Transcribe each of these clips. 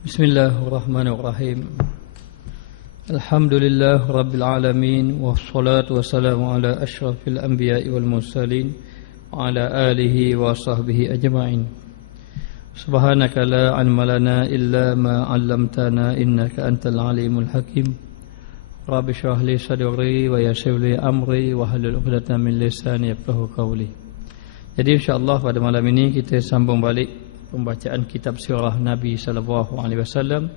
Bismillahirrahmanirrahim. Alhamdulillah Rabbil Alamin. Wassalatu wassalamu ala ashrafil anbiya'i wal mursalin wa ala alihi wa sahbihi ajma'in. Subhanaka la ilma lana illa ma 'allamtana innaka antal alimul hakim. Rabbi shrah li sadri wa yassir li amri wa hlul 'uqdatam min lisani yafqahu qawli. Jadi insya-Allah pada malam ini kita sambung balik pembacaan kitab sirah Nabi sallallahu alaihi wasallam,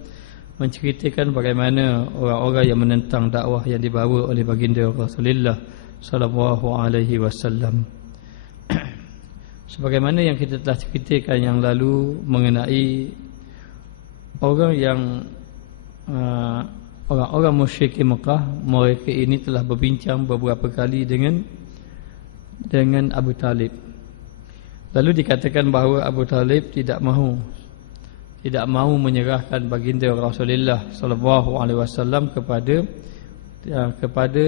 menceritakan bagaimana orang-orang yang menentang dakwah yang dibawa oleh baginda Rasulullah sallallahu alaihi wasallam. Sebagaimana yang kita telah ceritakan yang lalu mengenai orang musyrik Mekah, mereka ini telah berbincang beberapa kali dengan Abu Talib. Lalu dikatakan bahawa Abu Talib tidak mahu menyerahkan baginda Rasulullah sallallahu alaihi wasallam kepada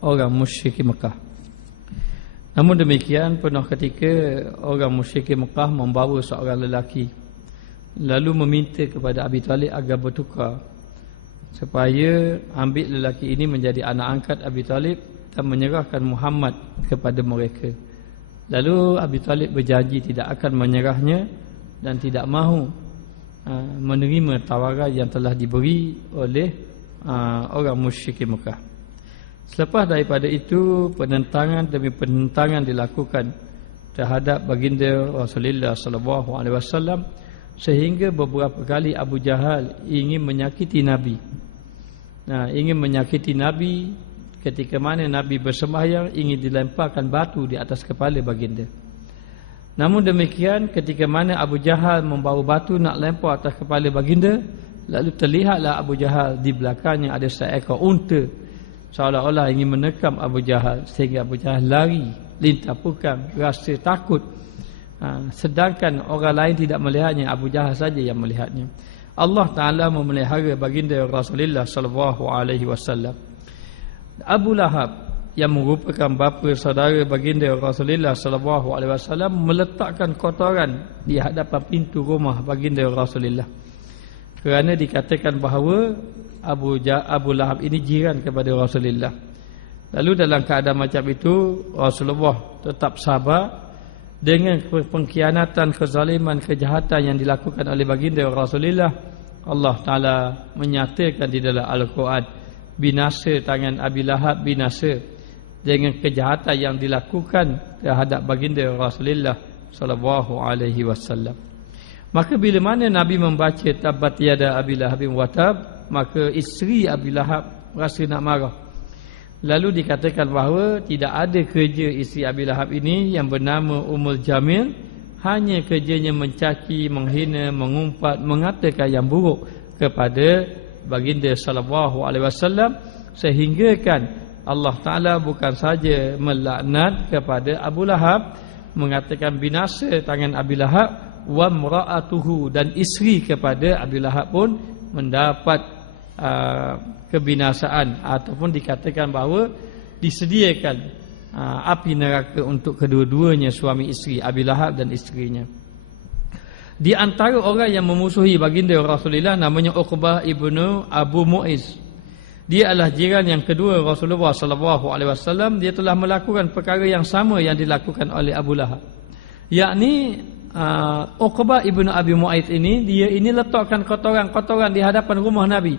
orang musyrik Mekah. Namun demikian, pernah ketika orang musyrik Mekah membawa seorang lelaki lalu meminta kepada Abi Talib agar bertukar supaya ambil lelaki ini menjadi anak angkat Abi Talib dan menyerahkan Muhammad kepada mereka. Lalu Abi Talib berjanji tidak akan menyerahnya dan tidak mahu menerima tawaran yang telah diberi oleh orang musyrik Mekah. Selepas daripada itu, penentangan demi penentangan dilakukan terhadap baginda Rasulullah sallallahu alaihi wasallam, sehingga beberapa kali Abu Jahal ingin menyakiti Nabi. Ingin menyakiti Nabi. Ketika mana Nabi bersembahyang, ingin dilemparkan batu di atas kepala baginda. Namun demikian, ketika mana Abu Jahal membawa batu nak lempar atas kepala baginda, lalu terlihatlah Abu Jahal di belakangnya ada seekor unta, seolah-olah ingin menekam Abu Jahal, sehingga Abu Jahal lari lintah pukang, rasa takut. Sedangkan orang lain tidak melihatnya, Abu Jahal saja yang melihatnya. Allah Ta'ala memelihara baginda Rasulullah sallallahu alaihi wasallam. Abu Lahab yang merupakan bapa saudara baginda Rasulullah sallallahu alaihi wasallam meletakkan kotoran di hadapan pintu rumah baginda Rasulullah, kerana dikatakan bahawa Abu Lahab ini jiran kepada Rasulullah. Lalu dalam keadaan macam itu, Rasulullah tetap sabar dengan pengkhianatan, kezaliman, kejahatan yang dilakukan oleh baginda Rasulullah. Allah Ta'ala menyatakan di dalam Al-Quran, binasa tangan Abi Lahab, binasa dengan kejahatan yang dilakukan terhadap baginda Rasulullah sallallahu alaihi wasallam. Maka bila mana Nabi membaca tabat yada Abi Lahab wa tab, maka isteri Abi Lahab rasa nak marah. Lalu dikatakan bahawa tidak ada kerja isteri Abi Lahab ini yang bernama Ummul Jamil, hanya kerjanya mencaci, menghina, mengumpat, mengatakan yang buruk kepada baginda sallallahu alaihi wasallam, sehingga kan Allah Ta'ala bukan saja melaknat kepada Abu Lahab, mengatakan binasa tangan Abi Lahab, wa mra'atuhu, dan isteri kepada Abi Lahab pun mendapat kebinasaan, ataupun dikatakan bahawa disediakan api neraka untuk kedua-duanya, suami isteri, Abi Lahab dan isterinya. Di antara orang yang memusuhi baginda Rasulullah namanya Uqbah ibnu Abu Mu'izz. Dia adalah jiran yang kedua Rasulullah sallallahu alaihi wasallam. Dia telah melakukan perkara yang sama yang dilakukan oleh Abu Lahab. Yakni Uqbah ibnu Abu Mu'izz ini, dia ini letakkan kotoran-kotoran di hadapan rumah Nabi.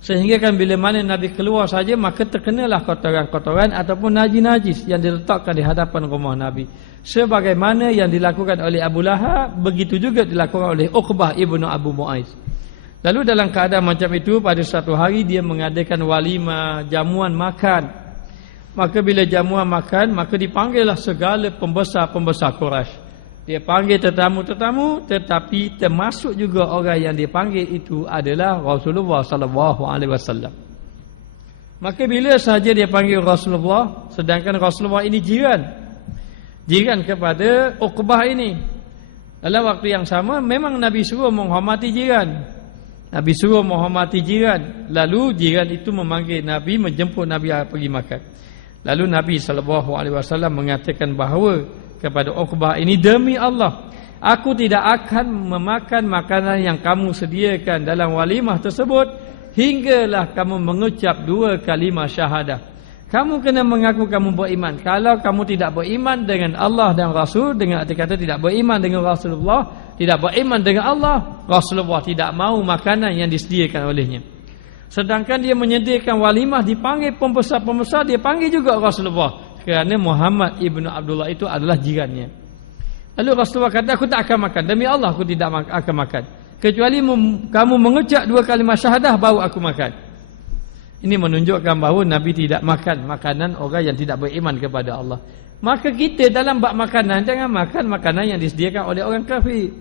Sehingga kan bila mana Nabi keluar saja, maka terkenalah kotoran-kotoran ataupun najis-najis yang diletakkan di hadapan rumah Nabi. Sebagaimana yang dilakukan oleh Abu Lahab, begitu juga dilakukan oleh Uqbah ibnu Abu Mu'izz. Lalu dalam keadaan macam itu, pada satu hari dia mengadakan walimah, jamuan makan. Maka bila jamuan makan, maka dipanggillah segala pembesar-pembesar Quraisy. Dia panggil tetamu-tetamu, tetapi termasuk juga orang yang dipanggil itu adalah Rasulullah sallallahu alaihi wasallam. Maka bila sahaja dia panggil Rasulullah, sedangkan Rasulullah ini jiran kepada Uqbah ini, dalam waktu yang sama memang Nabi suruh menghormati jiran. Nabi suruh menghormati jiran. Lalu jiran itu memanggil Nabi, menjemput Nabi pergi makan. Lalu Nabi sallallahu alaihi wasallam mengatakan bahawa kepada Uqbah ini, demi Allah, aku tidak akan memakan makanan yang kamu sediakan dalam walimah tersebut hinggalah kamu mengucap 2 kalimah syahadah. Kamu kena mengaku kamu beriman. Kalau kamu tidak beriman dengan Allah dan Rasul, dengan arti kata tidak beriman dengan Rasulullah, tidak beriman dengan Allah, Rasulullah tidak mahu makanan yang disediakan olehnya. Sedangkan dia menyediakan walimah, dipanggil pembesar-pembesar, dia panggil juga Rasulullah. Kerana Muhammad ibnu Abdullah itu adalah jirannya. Lalu Rasulullah kata, aku tak akan makan. Demi Allah aku tidak akan makan. Kecuali kamu mengucap 2 kalimah syahadah, baru aku makan. Ini menunjukkan bahawa Nabi tidak makan makanan orang yang tidak beriman kepada Allah. Maka kita dalam bab makanan, jangan makan makanan yang disediakan oleh orang kafir.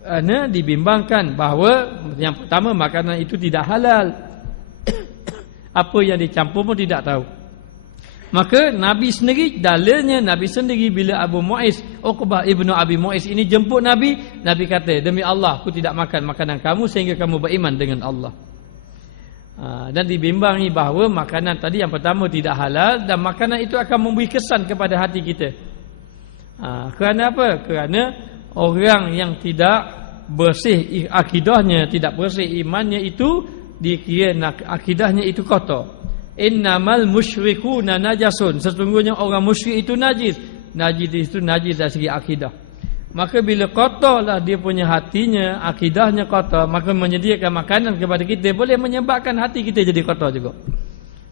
Kerana dibimbangkan bahawa yang pertama, makanan itu tidak halal. Apa yang dicampur pun tidak tahu. Maka Nabi sendiri, dalilnya Nabi sendiri bila Abu Mu'aiz, Uqbah ibnu Abi Mu'aiz ini jemput Nabi, Nabi kata, demi Allah aku tidak makan makanan kamu sehingga kamu beriman dengan Allah. Dan dibimbangi bahawa makanan tadi yang pertama tidak halal, dan makanan itu akan memberi kesan kepada hati kita. Kerana apa? Kerana orang yang tidak bersih akidahnya, tidak bersih imannya itu, dikira akidahnya itu kotor. Innamal musyrikuna najasun, sesungguhnya orang musyrik itu najis. Najis itu najis dari segi akidah. Maka bila kotorlah dia punya hatinya, akidahnya kotor, maka menyediakan makanan kepada kita boleh menyebabkan hati kita jadi kotor juga.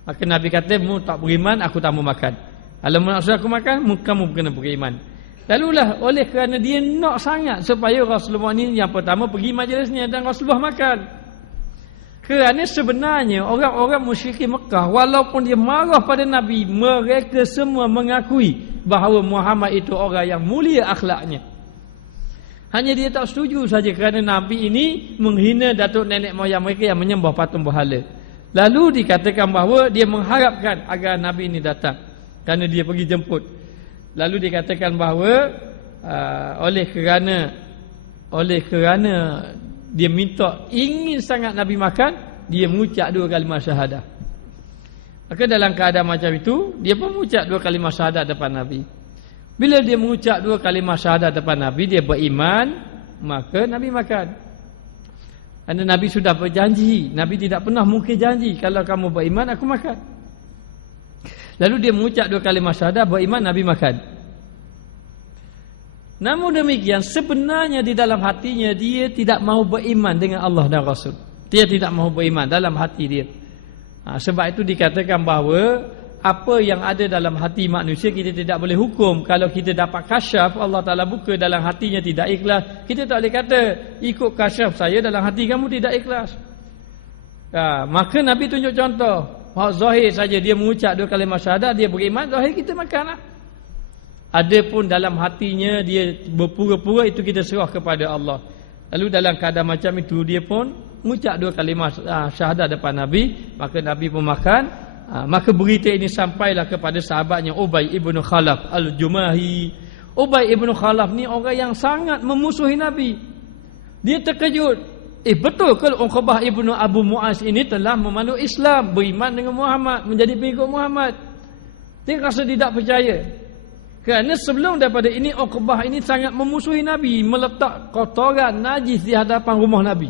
Maka Nabi kata, mu tak beriman, aku tak mau makan. Kalau mu nak suruh aku makan, kamu kena beriman. Lalulah oleh kerana dia nak sangat supaya Rasulullah ni yang pertama pergi majlisnya dan Rasulullah makan. Kerana sebenarnya orang-orang musyrikin Mekah, walaupun dia marah pada Nabi, mereka semua mengakui bahawa Muhammad itu orang yang mulia akhlaknya. Hanya dia tak setuju saja kerana Nabi ini menghina datuk nenek moyang mereka yang menyembah patung berhala. Lalu dikatakan bahawa dia mengharapkan agar Nabi ini datang kerana dia pergi jemput. Lalu dikatakan bahawa oleh kerana dia minta, ingin sangat Nabi makan, dia mengucap 2 kalimah syahadah. Maka dalam keadaan macam itu, dia pun mengucap 2 kalimah syahadah depan Nabi. Bila dia mengucap 2 kalimah syahadah depan Nabi, dia beriman, maka Nabi makan. Kerana Nabi sudah berjanji, Nabi tidak pernah mungkir janji, kalau kamu beriman, aku makan. Lalu dia mengucap 2 kalimah syahadah, beriman, Nabi makan. Namun demikian, sebenarnya di dalam hatinya, dia tidak mahu beriman dengan Allah dan Rasul. Dia tidak mahu beriman dalam hati dia. Sebab itu dikatakan bahawa apa yang ada dalam hati manusia kita tidak boleh hukum. Kalau kita dapat kasyaf, Allah Ta'ala buka dalam hatinya tidak ikhlas, kita tak boleh kata ikut kasyaf saya, dalam hati kamu tidak ikhlas. Maka Nabi tunjuk contoh, zahir saja dia mengucap 2 kalimah syahadat, dia beriman, zahir kita makanlah. Adapun dalam hatinya dia berpura-pura, itu kita serah kepada Allah. Lalu dalam keadaan macam itu, dia pun mengucap 2 kalimah syahadat depan Nabi, maka Nabi pun makan. Maka berita ini sampailah kepada sahabatnya Ubay ibnu Khalaf al-Jumahi. Ubay ibnu Khalaf ni orang yang sangat memusuhi Nabi. Dia terkejut. Betul ke Uqbah ibnu Abu Mu'aiz ini telah memeluk Islam, beriman dengan Muhammad, menjadi pengikut Muhammad? Dia rasa tidak percaya. Kerana sebelum daripada ini, Uqbah ini sangat memusuhi Nabi, meletak kotoran najis di hadapan rumah Nabi.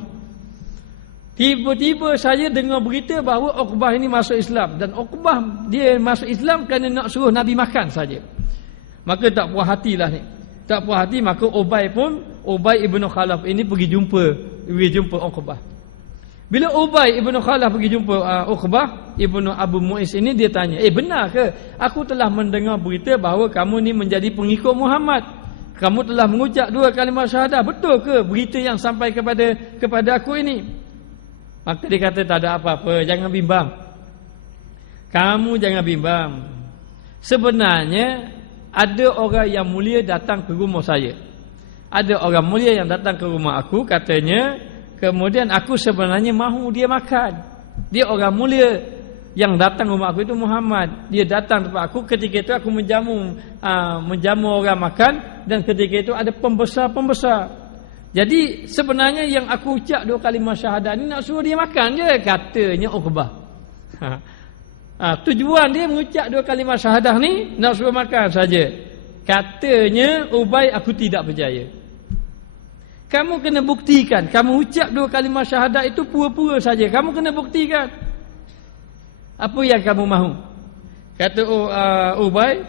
Tiba-tiba saya dengar berita bahawa Uqbah ini masuk Islam, dan Uqbah dia masuk Islam kerana nak suruh Nabi makan saja. Maka tak puas hatilah ni. Tak puas hati, maka Ubay ibnu Khalaf ini pergi jumpa Uqbah. Bila Ubay ibnu Khalaf pergi jumpa Uqbah ibnu Abu Mu'aiz ini, dia tanya, benar ke aku telah mendengar berita bahawa kamu ni menjadi pengikut Muhammad? Kamu telah mengucap 2 kalimah syahadah, betul ke berita yang sampai kepada aku ini? Maka dia kata, tak ada apa-apa, jangan bimbang. Kamu jangan bimbang. Sebenarnya ada orang yang mulia datang ke rumah saya. Ada orang mulia yang datang ke rumah aku, katanya, kemudian aku sebenarnya mahu dia makan. Dia orang mulia yang datang rumah aku itu Muhammad. Dia datang tempat aku, ketika itu aku menjamu orang makan, dan ketika itu ada pembesar-pembesar. Jadi sebenarnya yang aku ucap 2 kalimah syahadat ni nak suruh dia makan je, katanya Uqbah. Tujuan dia mengucap 2 kalimah syahadah ni nak suruh makan saja. Katanya Ubay, aku tidak percaya. Kamu kena buktikan. Kamu ucap 2 kalimah syahadat itu pura-pura saja. Kamu kena buktikan. Apa yang kamu mahu? Kata Ubay,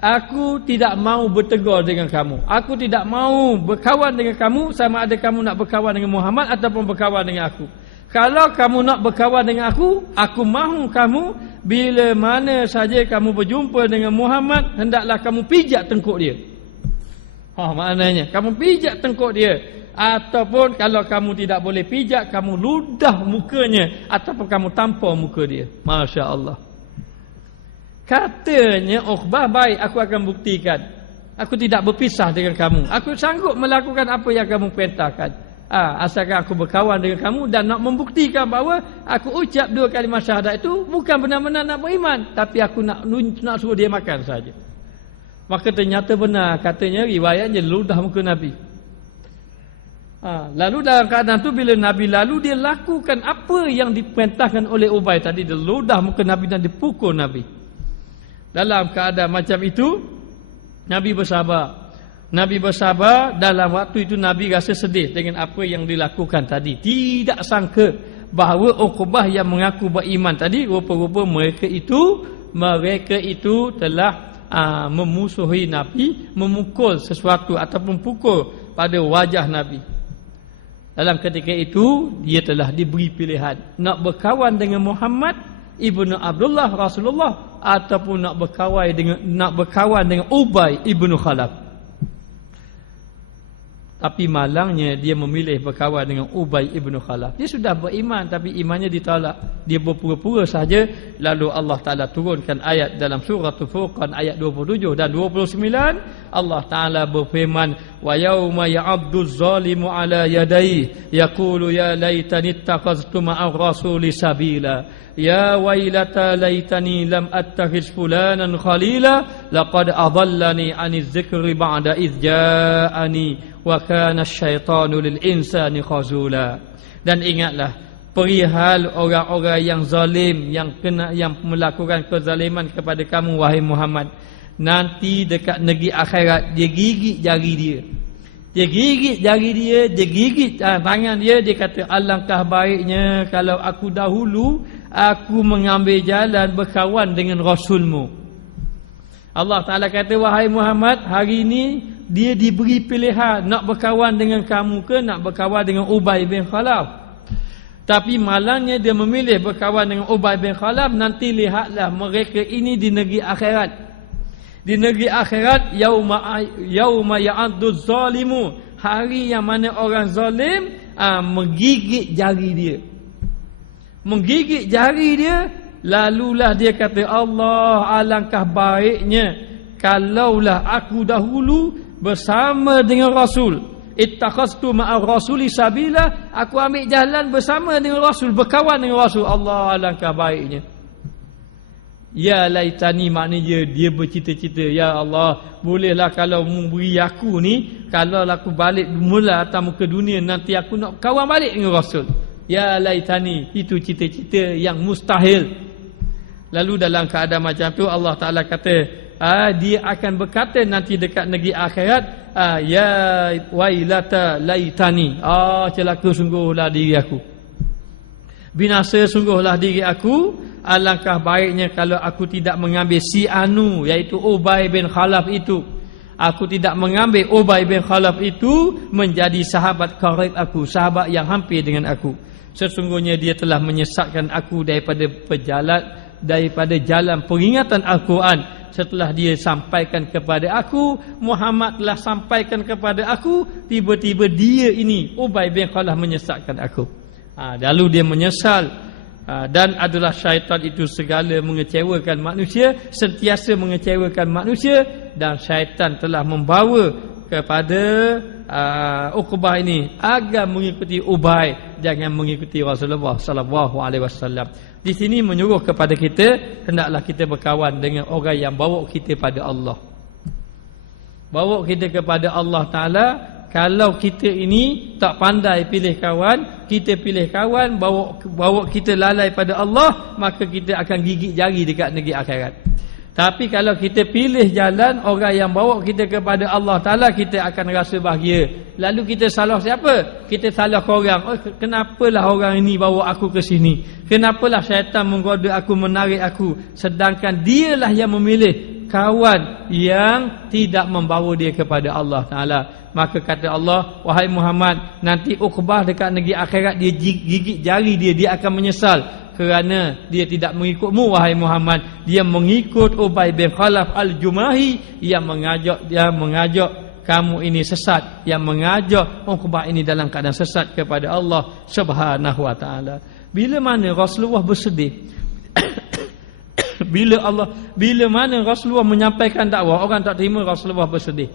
aku tidak mau bertegur dengan kamu. Aku tidak mau berkawan dengan kamu, sama ada kamu nak berkawan dengan Muhammad ataupun berkawan dengan aku. Kalau kamu nak berkawan dengan aku mahu kamu bila mana saja kamu berjumpa dengan Muhammad, hendaklah kamu pijak tengkuk dia. Maknanya kamu pijak tengkuk dia. Ataupun kalau kamu tidak boleh pijak, kamu ludah mukanya ataupun kamu tampar muka dia. Masya Allah. Katanya Uqbah, baik, aku akan buktikan. Aku tidak berpisah dengan kamu. Aku sanggup melakukan apa yang kamu perintahkan. Asalkan aku berkawan dengan kamu dan nak membuktikan bahawa aku ucap 2 kalimah syahadat itu bukan benar-benar nak beriman, tapi aku nak suruh dia makan saja. Maka ternyata benar, katanya riwayatnya ludah muka Nabi. Lalu dalam keadaan tu bila Nabi lalu, dia lakukan apa yang diperintahkan oleh Ubay tadi. Dia ludah muka Nabi dan dipukul Nabi. Dalam keadaan macam itu, Nabi bersabar. Nabi bersabar. Dalam waktu itu Nabi rasa sedih dengan apa yang dilakukan tadi. Tidak sangka bahawa Uqbah yang mengaku beriman tadi, rupa-rupa mereka itu telah memusuhi Nabi, memukul sesuatu ataupun pukul pada wajah Nabi. Dalam ketika itu dia telah diberi pilihan nak berkawan dengan Muhammad ibnu Abdullah Rasulullah ataupun nak berkawan dengan Ubay ibnu Khalaf. Tapi malangnya dia memilih berkawan dengan Ubay ibnu Khalaf. Dia sudah beriman tapi imannya ditolak. Dia berpura-pura saja. Lalu Allah Ta'ala turunkan ayat dalam surah Furqan ayat 27 dan 29. Allah Ta'ala berfirman, wa yauma ya'addu zalimu ala yadayhi yaqulu ya laitani ittakhaztu ma'ar rasuli sabila. Ya wailata laitani lam attakhiz fulanan khalila laqad adallani 'aniz zikri ba'da idh ja'ani wa kana asyaitanu lil insani khazula. Dan ingatlah perihal orang-orang yang zalim, yang melakukan kezaliman kepada kamu wahai Muhammad. Nanti dekat negeri akhirat dia gigit jari dia. Dia gigit jari dia, dia gigit tangan dia. Dia kata, alangkah baiknya kalau aku dahulu aku mengambil jalan berkawan dengan Rasulmu. Allah Ta'ala kata, wahai Muhammad, hari ini dia diberi pilihan nak berkawan dengan kamu ke nak berkawan dengan Ubay bin Khalaf. Tapi malangnya dia memilih berkawan dengan Ubay bin Khalaf. Nanti lihatlah mereka ini di negeri akhirat. Di negeri akhirat, yauma ya'addu zalimu, hari yang mana orang zalim menggigit jari dia. Menggigit jari dia, lalulah dia kata, Allah, alangkah baiknya kalaulah aku dahulu bersama dengan Rasul. Ittakhaztu ma'ar rasuli sabila, aku ambil jalan bersama dengan Rasul, berkawan dengan Rasul. Allah, alangkah baiknya. Ya laitani, maknanya dia bercita-cita, ya Allah, bolehlah kalau memberi aku ni, kalau aku balik mula atas muka dunia, nanti aku nak kawan balik dengan Rasul. Ya laitani, itu cita-cita yang mustahil. Lalu dalam keadaan macam tu Allah Ta'ala kata, dia akan berkata nanti dekat negeri akhirat, ya wailata laitani, celaka sungguhlah diri aku, binasa sungguhlah diri aku. Alangkah baiknya kalau aku tidak mengambil si anu, iaitu Ubay bin Khalaf itu. Aku tidak mengambil Ubay bin Khalaf itu menjadi sahabat karib aku, sahabat yang hampir dengan aku. Sesungguhnya dia telah menyesatkan aku daripada jalan peringatan Al-Quran. Setelah dia sampaikan kepada aku, Muhammad telah sampaikan kepada aku, tiba-tiba dia ini, Ubay bin Khalaf, menyesatkan aku. Lalu dia menyesal. Dan adalah syaitan itu segala mengecewakan manusia, sentiasa mengecewakan manusia. Dan syaitan telah membawa kepada Uqbah ini agar mengikuti Ubay, jangan mengikuti Rasulullah sallallahu alaihi wasallam. Di sini menyuruh kepada kita, hendaklah kita berkawan dengan orang yang bawa kita pada Allah, bawa kita kepada Allah Ta'ala. Kalau kita ini tak pandai pilih kawan, kita pilih kawan bawa kita lalai pada Allah, maka kita akan gigit jari dekat negeri akhirat. Tapi kalau kita pilih jalan orang yang bawa kita kepada Allah Ta'ala, kita akan rasa bahagia. Lalu kita salah siapa? Kita salah korang. Oh, kenapalah orang ini bawa aku ke sini? Kenapalah syaitan menggoda aku, menarik aku? Sedangkan dialah yang memilih kawan yang tidak membawa dia kepada Allah Ta'ala. Maka kata Allah, wahai Muhammad, nanti Uqbah dekat negeri akhirat dia gigit jari dia akan menyesal. Kerana dia tidak mengikutmu wahai Muhammad, dia mengikut Ubay bin Khalaf al-Jumahi yang mengajak kamu ini sesat, yang mengajak Uqbah ini dalam keadaan sesat kepada Allah Subhanahu wa taala. Bila mana Rasulullah bersedih? Bila mana Rasulullah menyampaikan dakwah, orang tak terima, Rasulullah bersedih.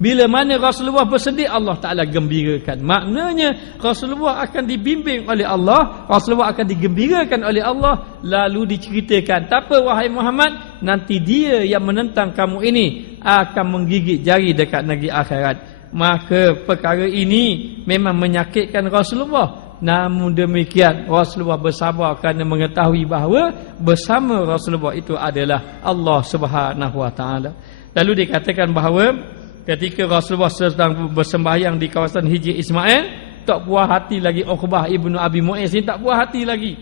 Bila mana Rasulullah bersedih, Allah Ta'ala gembirakan. Maknanya Rasulullah akan dibimbing oleh Allah, Rasulullah akan digembirakan oleh Allah. Lalu diceritakan, tak apa wahai Muhammad, nanti dia yang menentang kamu ini akan menggigit jari dekat negeri akhirat. Maka perkara ini memang menyakitkan Rasulullah. Namun demikian Rasulullah bersabar kerana mengetahui bahawa bersama Rasulullah itu adalah Allah Subhanahu wa taala. Lalu dikatakan bahawa ketika Rasulullah sedang bersembahyang di kawasan Hijri Ismail, tak puas hati lagi Uqbah ibnu Abi Mu'izz ni, tak puas hati lagi.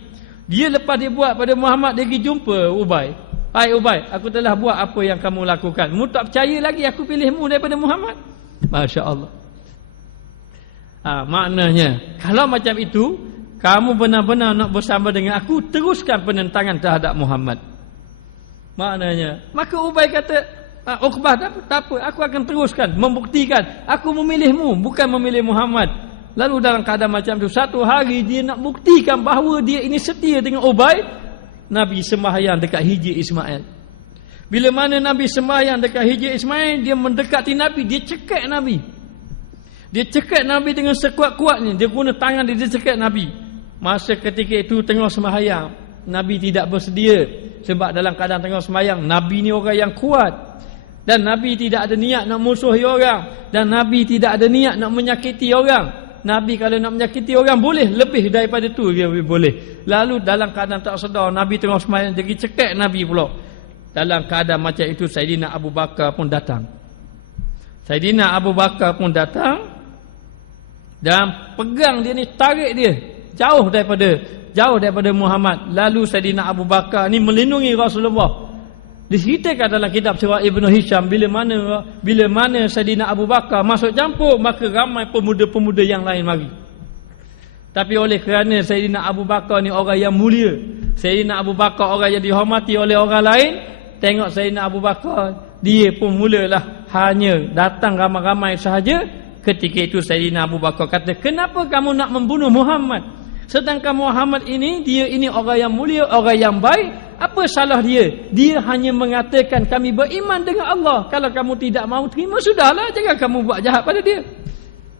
Dia lepas dia buat pada Muhammad, dia pergi jumpa Ubay. Hai Ubay, aku telah buat apa yang kamu lakukan. Mu tak percaya lagi aku pilihmu daripada Muhammad? Masya Allah. Maknanya kalau macam itu, kamu benar-benar nak bersama dengan aku, teruskan penentangan terhadap Muhammad. Maknanya, maka Ubay kata, Uqbah, tak apa, aku akan teruskan membuktikan aku memilihmu, bukan memilih Muhammad. Lalu dalam keadaan macam itu, satu hari dia nak buktikan bahawa dia ini setia dengan Ubay. Nabi sembahyang dekat Hijri Ismail. Bila mana Nabi sembahyang dekat Hijri Ismail, dia mendekati Nabi, dia cekak Nabi. Dia cekak Nabi dengan sekuat-kuatnya. Dia guna tangan dia cekak Nabi. Masa ketika itu tengah sembahyang, Nabi tidak bersedia. Sebab dalam keadaan tengah sembahyang, Nabi ni orang yang kuat. Dan Nabi tidak ada niat nak musuhi orang. Dan Nabi tidak ada niat nak menyakiti orang. Nabi kalau nak menyakiti orang boleh, lebih daripada tu dia boleh. Lalu dalam keadaan tak sedar, Nabi tengah sembahyang, jadi cekak Nabi pula. Dalam keadaan macam itu, Saidina Abu Bakar pun datang. Saidina Abu Bakar pun datang dan pegang dia ni, tarik dia jauh daripada Muhammad. Lalu Saidina Abu Bakar ni melindungi Rasulullah. Diceritakan dalam kitab Sirah Ibn Hisham, bila mana Saidina Abu Bakar masuk campur, maka ramai pemuda-pemuda yang lain mari. Tapi oleh kerana Saidina Abu Bakar ni orang yang mulia, Saidina Abu Bakar orang yang dihormati oleh orang lain, tengok Saidina Abu Bakar, dia pun mulalah hanya datang ramai-ramai sahaja. Ketika itu Saidina Abu Bakar kata, kenapa kamu nak membunuh Muhammad? Sedangkan Muhammad ini, dia ini orang yang mulia, orang yang baik. Apa salah dia? Dia hanya mengatakan kami beriman dengan Allah. Kalau kamu tidak mahu terima, sudahlah, jangan kamu buat jahat pada dia.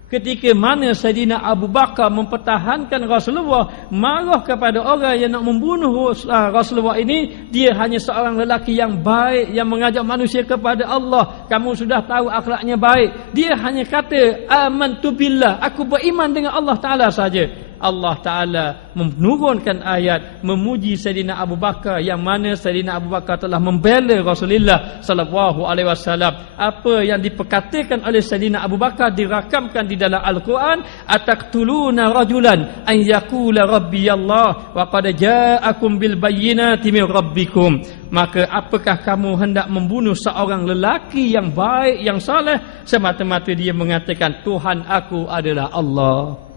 Ketika mana Saidina Abu Bakar mempertahankan Rasulullah, marah kepada orang yang nak membunuh Rasulullah ini, dia hanya seorang lelaki yang baik, yang mengajak manusia kepada Allah. Kamu sudah tahu akhlaknya baik. Dia hanya kata, amantu billah, aku beriman dengan Allah Ta'ala saja. Allah Ta'ala menurunkan ayat memuji Saidina Abu Bakar, yang mana Saidina Abu Bakar telah membela Rasulullah sallallahu alaihi wasallam. Apa yang diperkatakan oleh Saidina Abu Bakar dirakamkan di dalam Al-Quran, ataqtuluna rajulan an yaqula rabbi Allah wa qad ja'akum bil bayyinati min rabbikum. Maka apakah kamu hendak membunuh seorang lelaki yang baik, yang saleh, semata-mata dia mengatakan Tuhan aku adalah Allah.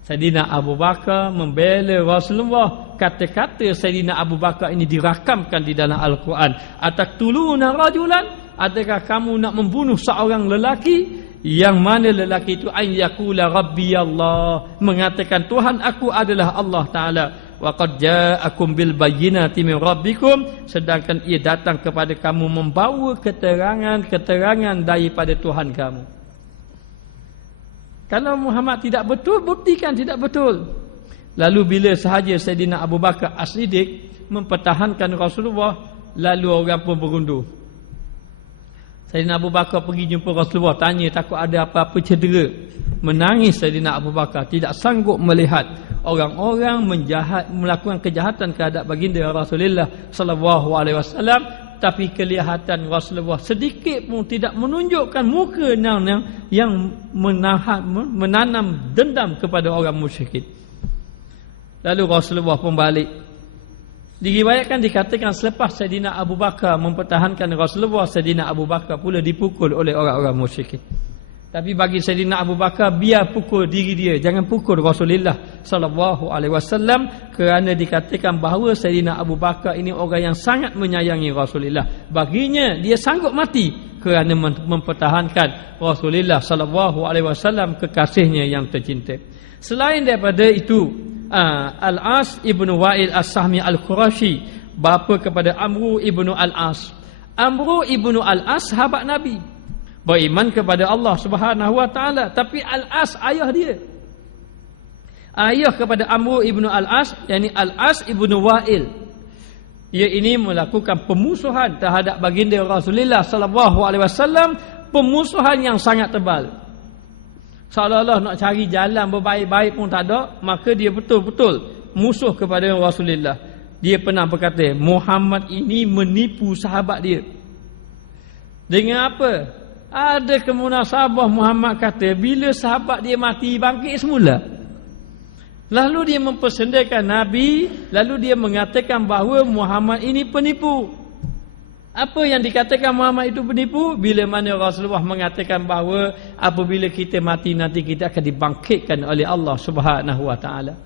Saidina Abu Bakar membela Rasulullah. Kata-kata Saidina Abu Bakar ini dirakamkan di dalam Al-Quran. Ataqtuluna rajulan, adakah kamu nak membunuh seorang lelaki, yang mana lelaki itu an yaqula rabbi Allah, mengatakan Tuhan aku adalah Allah Ta'ala. Wa qad ja'akum bil bayyinati min rabbikum, sedangkan ia datang kepada kamu membawa keterangan daripada Tuhan kamu. Kalau Muhammad tidak betul, buktikan tidak betul. Lalu bila sahaja Saidina Abu Bakar As-Siddiq mempertahankan Rasulullah, lalu orang pun berundur. Saidina Abu Bakar pergi jumpa Rasulullah, tanya takut ada apa-apa cedera. Menangis Saidina Abu Bakar, tidak sanggup melihat orang-orang melakukan kejahatan terhadap baginda Rasulullah sallallahu alaihi wasallam. tapi kelihatan Rasulullah sedikit pun tidak menunjukkan muka yang menanam dendam kepada orang musyrikin. Lalu Rasulullah pun balik. Diriwayatkan dikatakan selepas Saidina Abu Bakar mempertahankan Rasulullah, Saidina Abu Bakar pula dipukul oleh orang-orang musyrikin. Tapi bagi Saidina Abu Bakar, biar pukul diri dia, jangan pukul Rasulullah sallallahu alaihi wasallam, kerana dikatakan bahawa Saidina Abu Bakar ini orang yang sangat menyayangi Rasulullah. Baginya dia sanggup mati kerana mempertahankan Rasulullah sallallahu alaihi wasallam, kekasihnya yang tercinta. Selain daripada itu, Al-As ibnu Wa'il As-Sahmi Al-Qurashi, bapa kepada Amru ibnu Al-As. Amru ibnu Al-As sahabat Nabi, beriman kepada Allah Subhanahu wa taala, tapi Al-As ayah dia. Ayah kepada Amru ibnu Al-As, yakni Al-As ibnu Wa'il. Ia ini melakukan pemusuhan terhadap baginda Rasulullah sallallahu alaihi wasallam, pemusuhan yang sangat tebal. Seolah-olah nak cari jalan berbaik-baik pun tak ada, maka dia betul-betul musuh kepada Rasulullah. Dia pernah berkata, Muhammad ini menipu sahabat dia. Dengan apa? Ada kemunasabah Muhammad kata, bila sahabat dia mati, bangkit semula. Lalu dia mempersendakan Nabi, lalu dia mengatakan bahawa Muhammad ini penipu. Apa yang dikatakan Muhammad itu penipu? Bila mana Rasulullah mengatakan bahawa apabila kita mati nanti kita akan dibangkitkan oleh Allah Subhanahu wa taala.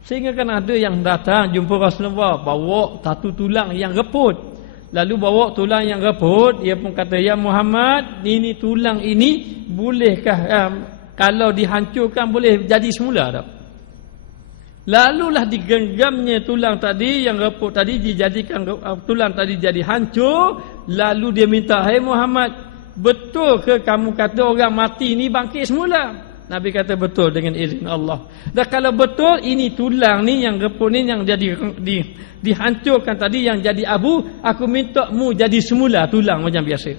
Sehingga kan ada yang datang jumpa Rasulullah bawa satu tulang yang reput. Lalu bawa tulang yang reput, dia pun kata, "Ya Muhammad, ini tulang ini bolehkah kalau dihancurkan boleh jadi semula tak?" Lalulah digenggamnya tulang tadi yang reput tadi, dijadikan tulang tadi jadi hancur. Lalu dia minta, "Hai Muhammad, betul ke kamu kata orang mati ni bangkit semula?" Nabi kata, "Betul dengan izin Allah." Dan kalau betul ini tulang ni yang reput ni yang jadi dihancurkan tadi yang jadi abu, aku minta mu jadi semula tulang macam biasa.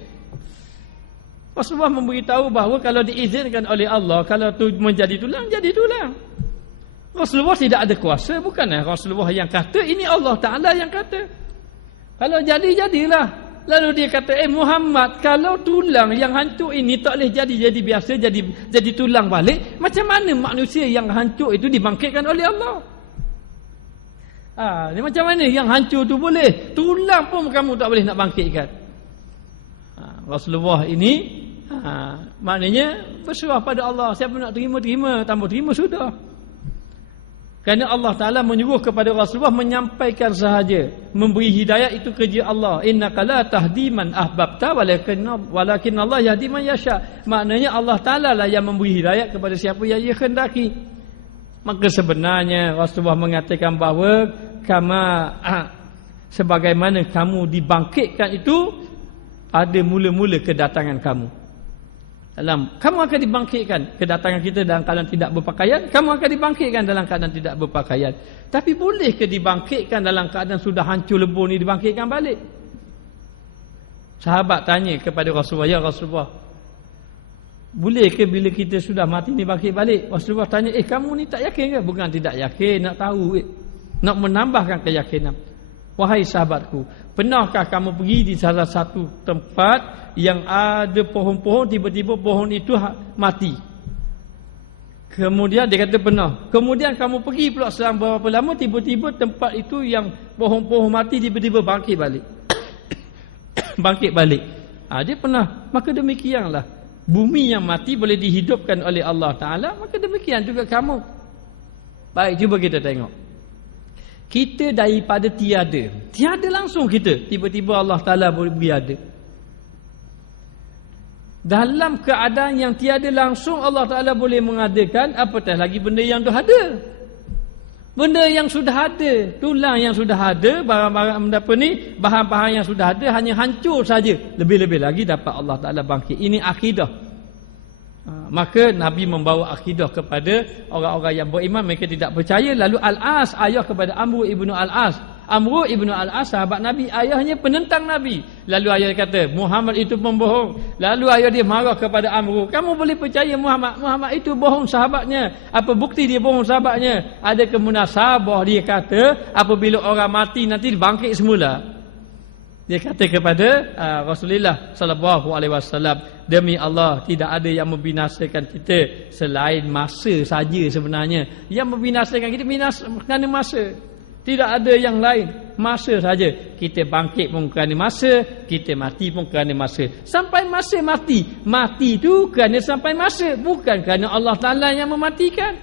Rasulullah memberitahu bahawa kalau diizinkan oleh Allah, kalau tu menjadi tulang, jadi tulang. Rasulullah tidak ada kuasa, bukanlah Rasulullah yang kata, ini Allah Ta'ala yang kata. Kalau jadi, jadilah. Lalu dia kata, Muhammad, kalau tulang yang hancur ini tak boleh jadi biasa, jadi tulang balik, macam mana manusia yang hancur itu dibangkitkan oleh Allah? Ni macam mana yang hancur tu boleh? Tulang pun kamu tak boleh nak bangkitkan. Rasulullah ini, maknanya berserah pada Allah. Siapa nak terima, tanpa terima sudah. Kerana Allah Ta'ala menyuruh kepada Rasulullah menyampaikan sahaja. Memberi hidayah itu kerja Allah. Innaka la tahdi man ahbabta walakin Allah yahdi man yasha. Maknanya Allah Ta'ala lah yang memberi hidayah kepada siapa yang ia kehendaki. Maka sebenarnya Rasulullah mengatakan bahawa sebagaimana kamu dibangkitkan itu, ada mula-mula kedatangan kamu. Kamu akan dibangkitkan. Kedatangan kita dalam keadaan tidak berpakaian, kamu akan dibangkitkan dalam keadaan tidak berpakaian. Tapi boleh ke dibangkitkan dalam keadaan sudah hancur lebur ni, dibangkitkan balik? Sahabat tanya kepada Rasulullah, "Ya Rasulullah, boleh ke bila kita sudah mati ni bangkit balik?" Rasulullah tanya, "Kamu ni tak yakin ke?" "Bukan tidak yakin, nak tahu, nak menambahkan keyakinan." "Wahai sahabatku, pernahkah kamu pergi di salah satu tempat yang ada pohon-pohon, tiba-tiba pohon itu mati?" Kemudian dia kata pernah. Kemudian kamu pergi pula selang berapa lama, tiba-tiba tempat itu yang pohon-pohon mati tiba-tiba bangkit balik. Bangkit balik. Dia pernah. Maka demikianlah, bumi yang mati boleh dihidupkan oleh Allah Ta'ala, maka demikian juga kamu. Baik, cuba kita tengok. Kita daripada tiada langsung kita, tiba-tiba Allah Ta'ala boleh beri ada. Dalam keadaan yang tiada langsung, Allah Ta'ala boleh mengadakan, apatah lagi benda yang dah ada. Benda yang sudah ada, tulang yang sudah ada, barang-barang bahan-bahan yang sudah ada, hanya hancur saja. Lebih-lebih lagi dapat Allah Ta'ala bangkit. Ini akidah. Maka Nabi membawa akidah kepada orang-orang yang beriman, mereka tidak percaya. Lalu Al-As, ayah kepada Amru ibnu Al-As. Amru ibnu Al-As, sahabat Nabi, ayahnya penentang Nabi. Lalu ayah kata, Muhammad itu pembohong. Lalu ayah dia marah kepada Amru, "Kamu boleh percaya Muhammad itu bohong sahabatnya. Apa bukti dia bohong sahabatnya? Ada kemunasabah," dia kata, "apabila orang mati nanti bangkit semula." Dia kata kepada Rasulullah sallallahu alaihi wasallam, demi Allah tidak ada yang membinasakan kita selain masa saja sebenarnya. Yang membinasakan kita kerana masa. Tidak ada yang lain, masa saja. Kita bangkit pun kerana masa, kita mati pun kerana masa. Sampai masa mati. Mati itu kerana sampai masa, bukan kerana Allah Taala yang mematikan.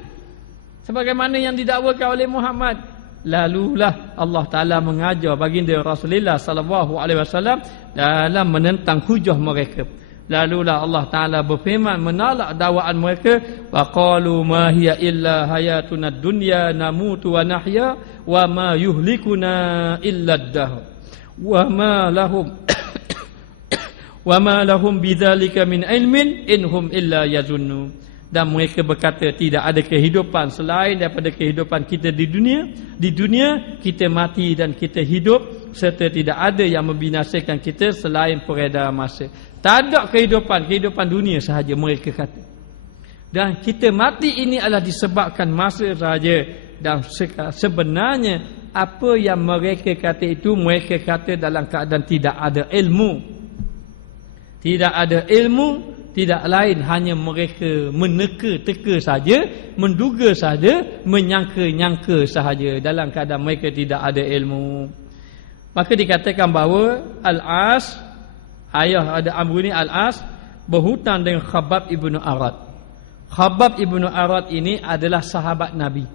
Sebagaimana yang didakwakan oleh Muhammad. Lalulah Allah Ta'ala mengajar baginda Rasulullah sallallahu alaihi wasallam dalam menentang hujah mereka. Lalulah Allah Ta'ala berfirman menolak dakwaan mereka, wa qalu ma hiya illa hayatuna dunya namutu wa nahya wa ma yuhlikuna illa ad-dahr wa ma lahum bidzalika min ilmin inhum illa yazunnun. Dan mereka berkata tidak ada kehidupan selain daripada kehidupan kita di dunia. Di dunia kita mati dan kita hidup, serta tidak ada yang membinasakan kita selain peredaran masa. Tak ada kehidupan dunia sahaja mereka kata. Dan kita mati ini adalah disebabkan masa sahaja. Dan sebenarnya apa yang mereka kata itu, mereka kata dalam keadaan tidak ada ilmu. Tidak ada ilmu. Tidak lain hanya mereka meneka-teka saja, menduga saja, menyangka-nyangka sahaja dalam keadaan mereka tidak ada ilmu. Maka dikatakan bahawa Al-As, ayah ada Amr ni Al-As, berhutang dengan Khabbab ibnu Arad. Khabbab ibnu Arad ini adalah sahabat Nabi.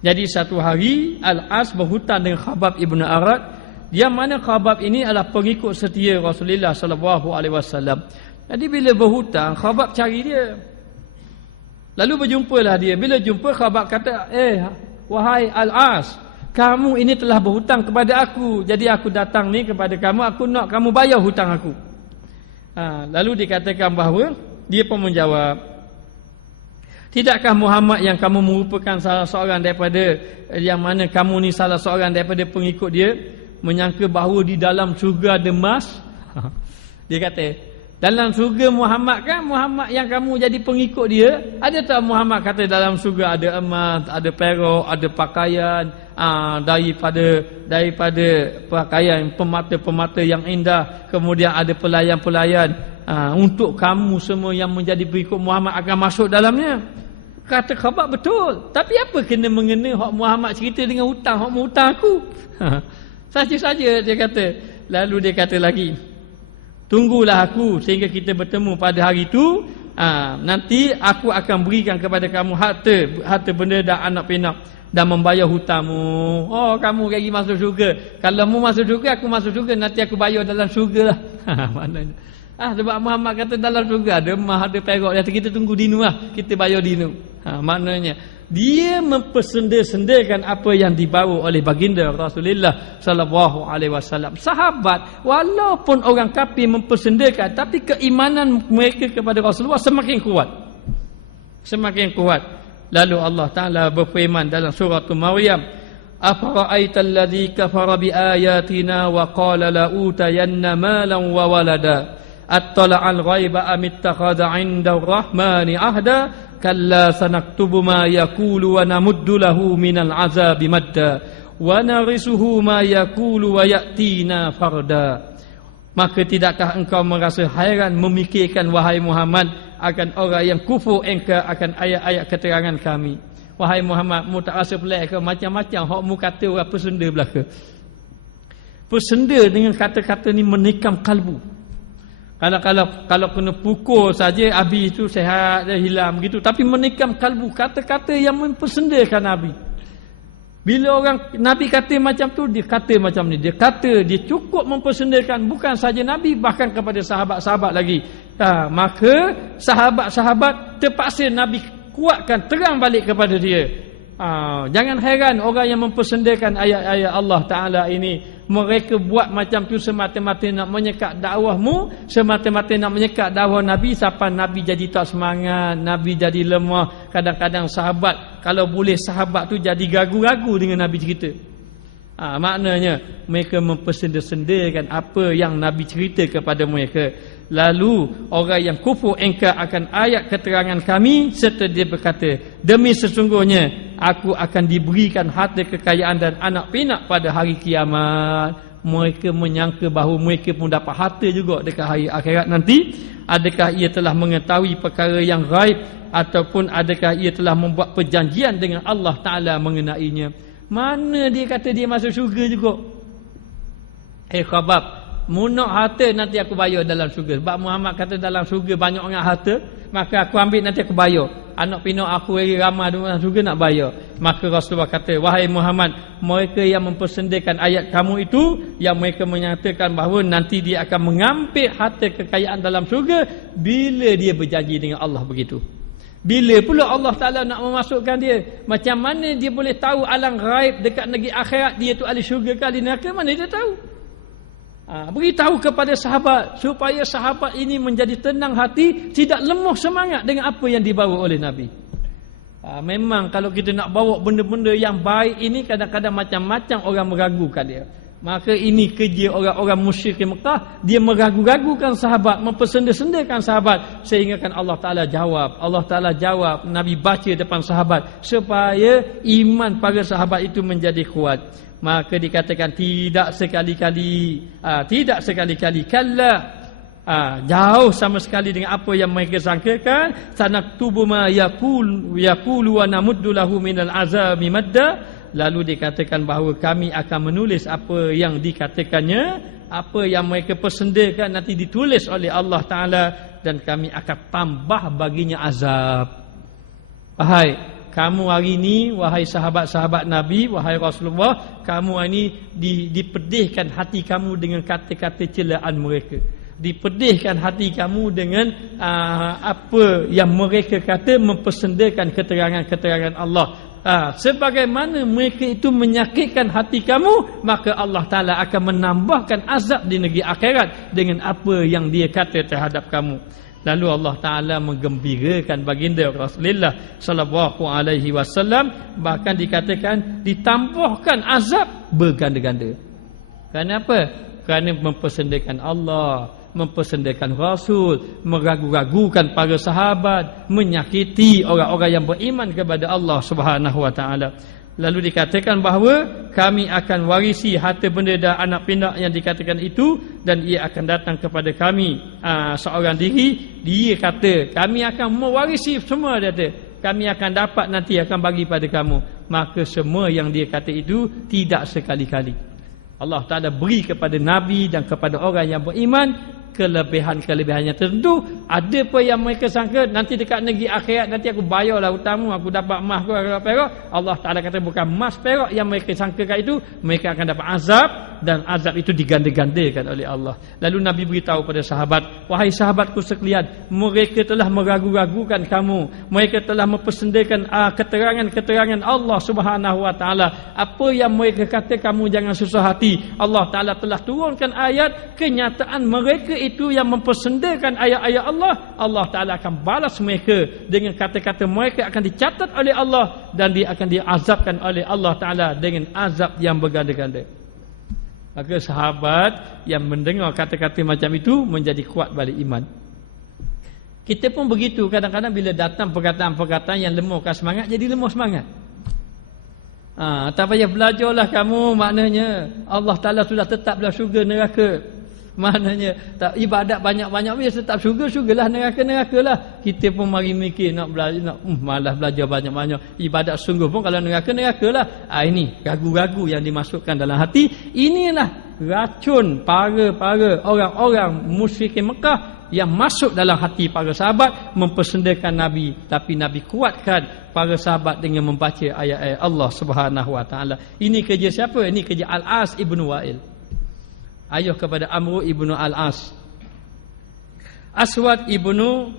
Jadi satu hari Al-As berhutang dengan Khabbab ibnu Arad, yang mana Khabbab ini adalah pengikut setia Rasulullah sallallahu alaihi wasallam. Jadi bila berhutang, Khabbab cari dia. Lalu berjumpalah dia. Bila jumpa, Khabbab kata, wahai Al-As, kamu ini telah berhutang kepada aku. Jadi aku datang ni kepada kamu, aku nak kamu bayar hutang aku. Lalu dikatakan bahawa, dia pun menjawab, tidakkah Muhammad yang kamu merupakan salah seorang daripada, yang mana kamu ni salah seorang daripada pengikut dia, menyangka bahawa di dalam syurga ada emas? Dia kata, dalam syurga Muhammad kan, Muhammad yang kamu jadi pengikut dia, ada tak Muhammad kata dalam syurga ada emas, ada perak, ada pakaian, daripada pakaian pemata-pemata yang indah, kemudian ada pelayan-pelayan, untuk kamu semua yang menjadi pengikut Muhammad akan masuk dalamnya. Kata Khabbab, betul. Tapi apa kena mengena hak Muhammad cerita dengan hutang, hak hutang aku? Saja-saja dia kata. Lalu dia kata lagi, tunggulah aku sehingga kita bertemu pada hari itu. Nanti aku akan berikan kepada kamu harta benda dan anak pinak dan membayar hutangmu. Oh, kamu lagi masuk syurga. Kalau mu masuk syurga, aku masuk syurga, nanti aku bayar dalam syurga lah. Maknanya sebab Muhammad kata dalam syurga ada emas, ada perak, kita tunggu dinu lah, kita bayar dinu. Maknanya dia mempersenda-sendakan apa yang dibawa oleh baginda Rasulullah sallallahu alaihi wasallam. Sahabat walaupun orang kafir mempersendakan, tapi keimanan mereka kepada Rasulullah semakin kuat. Semakin kuat. Lalu Allah Taala berfirman dalam surah Maryam, afara'aital ladzi kafara biayatina wa qala la utayanna malan wa walada attala'al ghaiba am ittakhadha 'inda ar-rahmani ahda kalla sanaktubu ma yaqulu wa namuddu lahu minal azabi madda wa narisuhu ma yaqulu wa ya'tina farda. Maka tidakkah engkau merasa hairan memikirkan wahai Muhammad akan orang yang kufur engkau akan ayat-ayat keterangan kami? Wahai Muhammad, mu tak rasa pelik ke macam-macam hak mu kata orang persenda belaka? Persenda dengan kata-kata ni menikam kalbu. Kalau kena pukul saja Abi itu sehat dia hilang begitu, tapi menikam kalbu, kata-kata yang mempersendakan Nabi. Bila orang Nabi kata macam tu, dia kata macam ni, dia kata dia cukup mempersendakan bukan saja Nabi, bahkan kepada sahabat-sahabat lagi. Maka sahabat-sahabat terpaksa Nabi kuatkan, terang balik kepada dia. Jangan heran orang yang mempersendakan ayat-ayat Allah Ta'ala ini. Mereka buat macam tu semata-mata nak menyekat dakwahmu, semata-mata nak menyekat dakwah Nabi, sampai Nabi jadi tak semangat, Nabi jadi lemah. Kadang-kadang sahabat, kalau boleh sahabat tu jadi ragu-ragu dengan Nabi cerita. Maknanya mereka mempersenda-sendakan apa yang Nabi cerita kepada mereka. Lalu orang yang kufur engkar akan ayat keterangan kami, serta dia berkata, demi sesungguhnya aku akan diberikan harta kekayaan dan anak pinak pada hari kiamat. mereka menyangka bahawa mereka pun dapat harta juga dekat hari akhirat nanti? Adakah ia telah mengetahui perkara yang gaib, ataupun adakah ia telah membuat perjanjian dengan Allah Ta'ala mengenainya? Mana dia kata dia masuk syurga juga? Khabab, munak harta nanti aku bayar dalam syurga. Sebab Muhammad kata dalam syurga banyak orang harta, maka aku ambil nanti aku bayar. Anak pinak aku lagi ramai dalam syurga nak bayar. Maka Rasulullah kata, wahai Muhammad, mereka yang mempersendakan ayat kamu itu, yang mereka menyatakan bahawa nanti dia akan mengambil harta kekayaan dalam syurga bila dia berjanji dengan Allah begitu. Bila pula Allah Ta'ala nak memasukkan dia? Macam mana dia boleh tahu alam ghaib dekat negeri akhirat dia tu ahli syurga ke ahli neraka? Mana dia tahu? Beritahu kepada sahabat supaya sahabat ini menjadi tenang hati, tidak lemah semangat dengan apa yang dibawa oleh Nabi. Memang kalau kita nak bawa benda-benda yang baik ini, kadang-kadang macam-macam orang meragukan dia. Maka ini kerja orang-orang musyrik Mekah, dia meragu-ragukan sahabat, mempersenda-sendakan sahabat, sehingga kan Allah Ta'ala jawab, Nabi baca depan sahabat supaya iman para sahabat itu menjadi kuat. Maka dikatakan tidak sekali-kali kalla, jauh sama sekali dengan apa yang mereka sangkakan. Sanaktubu ma yaqulu wa namuddu lahu minal azabi madda. Lalu dikatakan bahawa kami akan menulis apa yang dikatakannya, apa yang mereka persendakan nanti ditulis oleh Allah Ta'ala, dan kami akan tambah baginya azab. Kamu hari ini, wahai sahabat-sahabat Nabi, wahai Rasulullah, kamu hari ini dipedihkan hati kamu dengan kata-kata celaan mereka. Dipedihkan hati kamu dengan apa yang mereka kata, mempersendakan keterangan-keterangan Allah. Sebagaimana mereka itu menyakitkan hati kamu, maka Allah Ta'ala akan menambahkan azab di negeri akhirat dengan apa yang dia kata terhadap kamu. Lalu Allah Ta'ala menggembirakan baginda Rasulullah sallallahu alaihi wasallam, bahkan dikatakan ditambahkan azab berganda-ganda. Kerana apa? Kerana mempersendakan Allah, mempersendakan Rasul, meragu-ragukan para sahabat, menyakiti orang-orang yang beriman kepada Allah Subhanahu wa Ta'ala. Lalu dikatakan bahawa kami akan warisi harta benda dan anak pinak yang dikatakan itu, dan ia akan datang kepada kami seorang diri. Dia kata kami akan mewarisi semua, dia kata kami akan dapat nanti akan bagi pada kamu. Maka semua yang dia kata itu tidak sekali-kali. Allah Ta'ala beri kepada Nabi dan kepada orang yang beriman kelebihan-kelebihannya tertentu. Ada apa yang mereka sangka nanti dekat negeri akhirat nanti aku bayarlah hutangmu, aku dapat emas ke perak. Allah Ta'ala kata bukan emas perak yang mereka sangkakan itu, mereka akan dapat azab, dan azab itu diganda-gandakan oleh Allah. Lalu Nabi beritahu pada sahabat, wahai sahabatku sekalian, mereka telah meragu-ragukan kamu, mereka telah mempersendakan keterangan-keterangan Allah Subhanahu wa Ta'ala. Apa yang mereka kata kamu jangan susah hati. Allah Ta'ala telah turunkan ayat kenyataan mereka itu yang mempersendakan ayat-ayat Allah. Allah Ta'ala akan balas mereka dengan kata-kata mereka akan dicatat oleh Allah, dan dia akan diazabkan oleh Allah Ta'ala dengan azab yang berganda-ganda. Maka sahabat yang mendengar kata-kata macam itu menjadi kuat balik iman. Kita pun begitu, kadang-kadang bila datang perkataan-perkataan yang lemahkan semangat, jadi lemah semangat. Tak payah belajarlah kamu, maknanya Allah Ta'ala sudah tetap dalam syurga neraka. Maknanya tak ibadat banyak-banyak biasa tetap syurga-syurgalah, neraka-nerakalah. Kita pun mari mikir nak belajar, malas belajar banyak-banyak. Ibadat sungguh pun kalau neraka-nerakalah. Ini ragu-ragu yang dimasukkan dalam hati. Inilah racun para orang-orang musyrik Mekah yang masuk dalam hati para sahabat, mempersendakan Nabi. Tapi Nabi kuatkan para sahabat dengan membaca ayat-ayat Allah Subhanahu wa Ta'ala. Ini kerja siapa? Ini kerja Al-As ibnu Wa'il, ayah kepada Amr ibnu Al-As. Aswad ibnu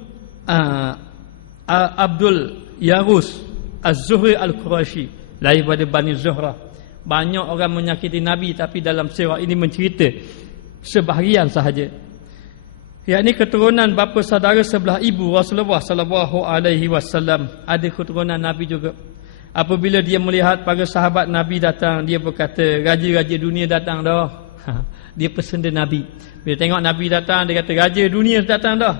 Abdul Yarus Az-Zuhri Al-Qurashi, lahir pada Bani Zuhrah. Banyak orang menyakiti Nabi, tapi dalam sirah ini mencerita sebahagian sahaja. Yakni keturunan bapa saudara sebelah ibu Rasulullah sallallahu alaihi wasallam, ada keturunan Nabi juga. Apabila dia melihat para sahabat Nabi datang, dia berkata, raja-raja dunia datang dah. Dia pesenda Nabi. Bila tengok Nabi datang, dia kata raja dunia datang dah.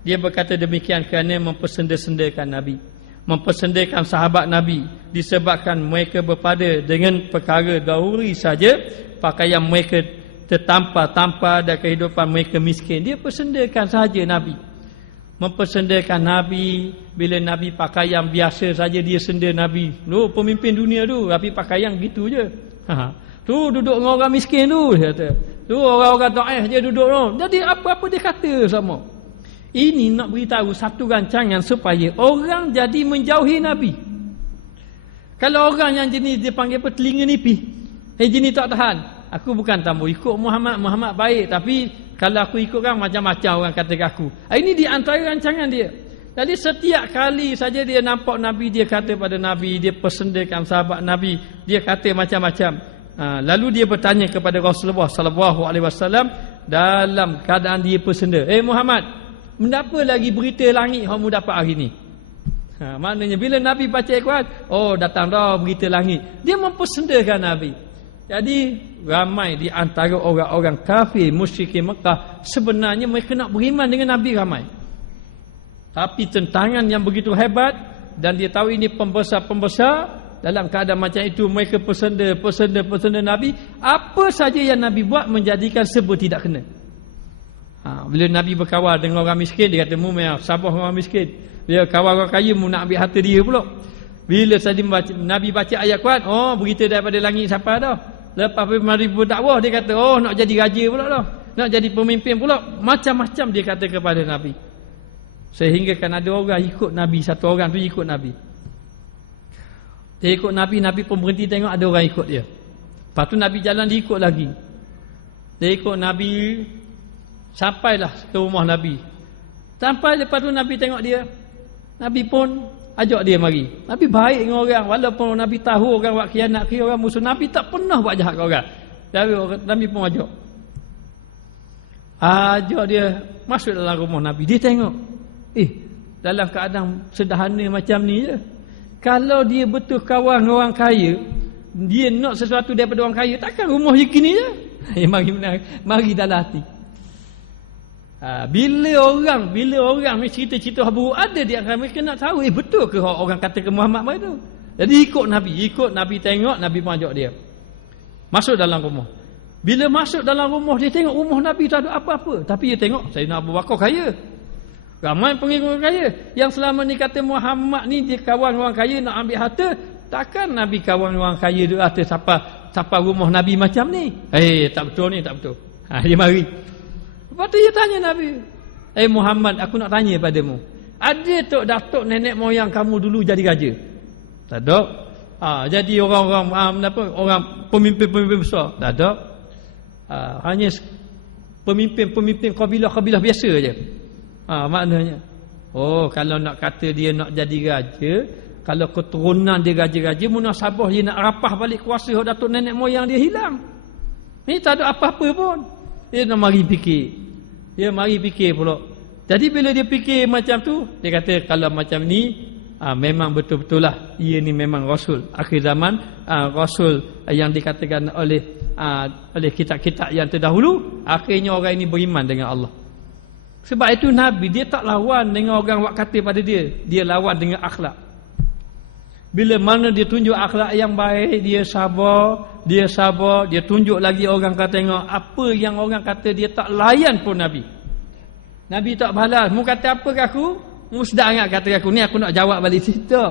Dia berkata demikian kerana mempersenda-sendakan Nabi, mempersendakan sahabat Nabi, disebabkan mereka berpada dengan perkara daruri saja. Pakaian mereka tanpa ada kehidupan mereka miskin. Dia persendakan sahaja Nabi. Mempersendakan Nabi. Bila Nabi pakaian biasa saja dia senda Nabi. Pemimpin dunia tu, tapi pakaian gitu je. Tu duduk dengan orang miskin tu, dia kata. Tu orang-orang Taif je duduk tu. Jadi apa-apa dia kata sama. Ini nak beritahu satu rancangan supaya orang jadi menjauhi Nabi. Kalau orang yang jenis dia panggil apa, telinga nipis, jenis tak tahan, aku bukan tambah ikut Muhammad baik, tapi kalau aku ikut kan macam-macam orang kata ke aku. Ini di antara rancangan dia. Jadi setiap kali saja dia nampak Nabi, dia kata pada Nabi, dia persendakan sahabat Nabi, dia kata macam-macam. Lalu dia bertanya kepada Rasulullah sallallahu alaihi wasallam dalam keadaan dia persenda, Muhammad, mengapa lagi berita langit kamu dapat hari ni? Maknanya bila Nabi baca Al-Quran, datang dah berita langit. Dia mempersendakan Nabi. Jadi ramai di antara orang-orang kafir musyrikin Mekah sebenarnya mereka nak beriman dengan Nabi ramai. Tapi tentangan yang begitu hebat dan dia tahu ini pembesar-pembesar, dalam keadaan macam itu mereka persenda Nabi. Apa saja yang Nabi buat menjadikan serba tidak kena. Bila Nabi berkawan dengan orang miskin, dia kata mu sabar orang miskin. Bila kawan orang kaya mu nak ambil harta dia pula. Bila saja Nabi baca ayat Quran, berita daripada langit siapa dah. Lepas mari berdakwah, dia kata nak jadi raja pula dah, nak jadi pemimpin pula. Macam-macam dia kata kepada Nabi. Sehingga kan ada orang ikut Nabi, satu orang tu ikut Nabi. Dia ikut Nabi, Nabi pun berhenti tengok ada orang ikut dia. Lepas tu Nabi jalan, dia ikut lagi. Dia ikut Nabi sampailah ke rumah Nabi. Sampai lepas tu Nabi tengok dia, Nabi pun ajak dia mari. Nabi baik dengan orang, walaupun Nabi tahu orang buat khianat, orang musuh, Nabi tak pernah buat jahat ke orang. Nabi pun ajak dia masuk dalam rumah Nabi. Dia tengok, dalam keadaan sederhana macam ni je. Kalau dia betul kawan dengan orang kaya, dia nak sesuatu daripada orang kaya, takkan rumah je gini je. Mari dalam hati. Bila orang ni cerita-cerita buruk ada di antara mereka, nak tahu betul ke orang kata ke Muhammad itu. Jadi ikut Nabi tengok, Nabi pun ajak dia masuk dalam rumah. Bila masuk dalam rumah, dia tengok rumah Nabi tak ada apa-apa, tapi dia tengok Sayyidina Abu Bakar kaya. Ramai pengikut orang kaya. Yang selama ni kata Muhammad ni dia kawan orang kaya, nak ambil harta. Takkan Nabi kawan orang kaya dia harta siapa rumah Nabi macam ni. Tak betul ni, tak betul. Dia mari. Lepas tu dia tanya Nabi, Muhammad, aku nak tanya padamu, ada tak datuk nenek moyang kamu dulu jadi raja? Tak ada. Jadi orang pemimpin besar? Tak ada. Hanya pemimpin kabilah biasa je. Maknanya, kalau nak kata dia nak jadi raja, kalau keturunan dia raja-raja, munasabah dia nak rapah balik kuasa datuk nenek moyang dia hilang. Ni tak ada apa-apa pun. Dia nak mari fikir pula. Jadi bila dia fikir macam tu, dia kata kalau macam ni, memang betul-betul lah, ia ni memang Rasul akhir zaman, Rasul yang dikatakan oleh kitab-kitab yang terdahulu. Akhirnya orang ini beriman dengan Allah. Sebab itu Nabi dia tak lawan dengan orang buat kata pada dia, dia lawan dengan akhlak. Bila mana dia tunjuk akhlak yang baik, dia sabar, dia tunjuk lagi orang kata tengok apa yang orang kata dia tak layan pun Nabi. Nabi tak balas, mu kata apa ke aku? Mu sedar ingat kata aku ni, aku nak jawab balik situ.